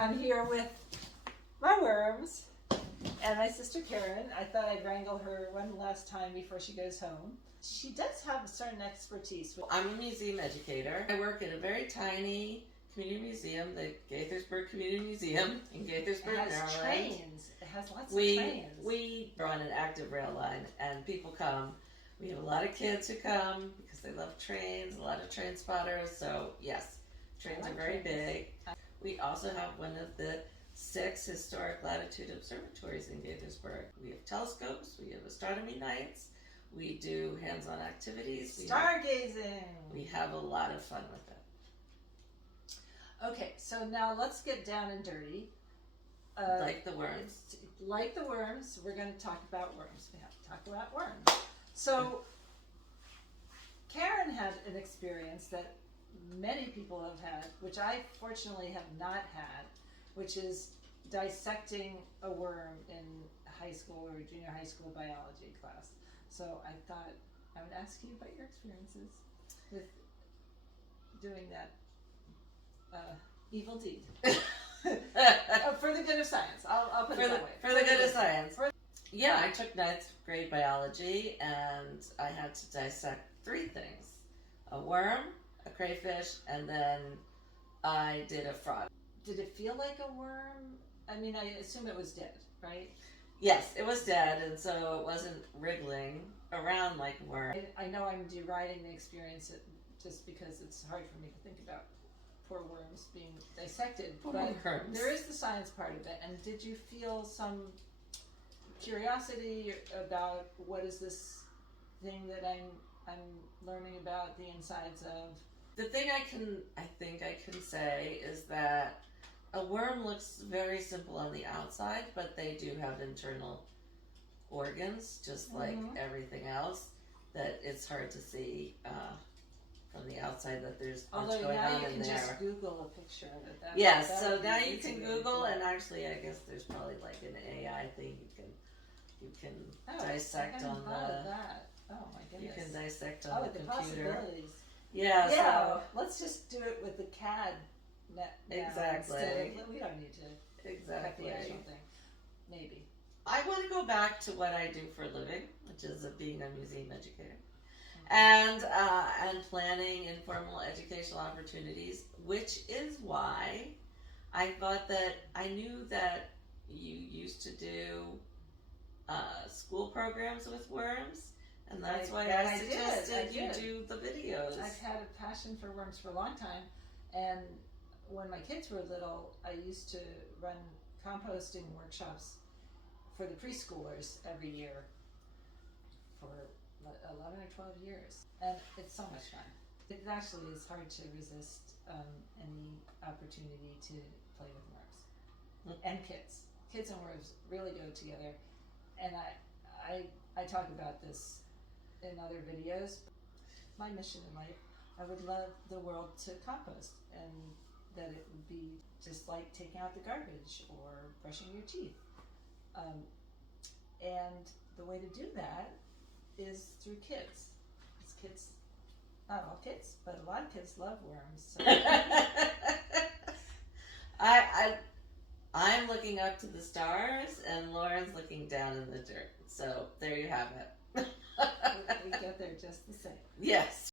I'm here with my worms and my sister Karen. I thought I'd wrangle her one last time before she goes home. She does have a certain expertise. I'm a museum educator. I work at a very tiny community museum, the Gaithersburg Community Museum in Gaithersburg, Maryland. It has trains. It has lots of trains. We run an active rail line, and people come. We have a lot of kids who come because they love trains, a lot of train spotters. So yes, trains are very big. We also have one of the 6 historic latitude observatories in Gaithersburg. We have telescopes, we have astronomy nights, we do hands-on activities. Stargazing! We have a lot of fun with it. Okay, so now let's get down and dirty. Like the worms. Like the worms, we're going to talk about worms. We have to talk about worms. So, Karen had an experience that many people have had, which I fortunately have not had, which is dissecting a worm in high school or junior high school biology class. So I thought I would ask you about your experiences with doing that evil deed. For the good of science. I'll put it that way. For the good of science. Yeah, I took 9th grade biology and I had to dissect 3 things. A worm, a crayfish, and then I did a frog. Did it feel like a worm? I mean, I assume it was dead, right? Yes, it was dead, and so it wasn't wriggling around like a worm. I know I'm deriding the experience just because it's hard for me to think about poor worms being dissected. Poor but worms. There is the science part of it. And did you feel some curiosity about what is this thing that I'm learning about the insides of? The thing I think I can say is that a worm looks very simple on the outside, but they do have internal organs, just like everything else, that it's hard to see from the outside that there's much going on in there. Although now you can just Google a picture of it. Yes, so now you can Google, and actually I guess there's probably like an AI thing you can dissect on the... Oh my goodness. You can dissect on the computer. Possibilities. Yeah, so let's just do it with the CAD net. Exactly. We don't need to cut the actual thing. Maybe. I want to go back to what I do for a living, which is being a museum educator, and planning informal educational opportunities, which is why I thought that I knew that you used to do school programs with worms. And that's why I suggested you do the videos. I've had a passion for worms for a long time, and when my kids were little, I used to run composting workshops for the preschoolers every year for 11 or 12 years, and it's so much fun. It actually is hard to resist any opportunity to play with worms and kids. Kids and worms really go together, and I talk about this in other videos. My mission in life, I would love the world to compost, and that it would be just like taking out the garbage or brushing your teeth. And the way to do that is through kids. Because kids, not all kids, but a lot of kids love worms. So. I'm looking up to the stars, and Lauren's looking down in the dirt. So there you have it. We get there just the same. Yes.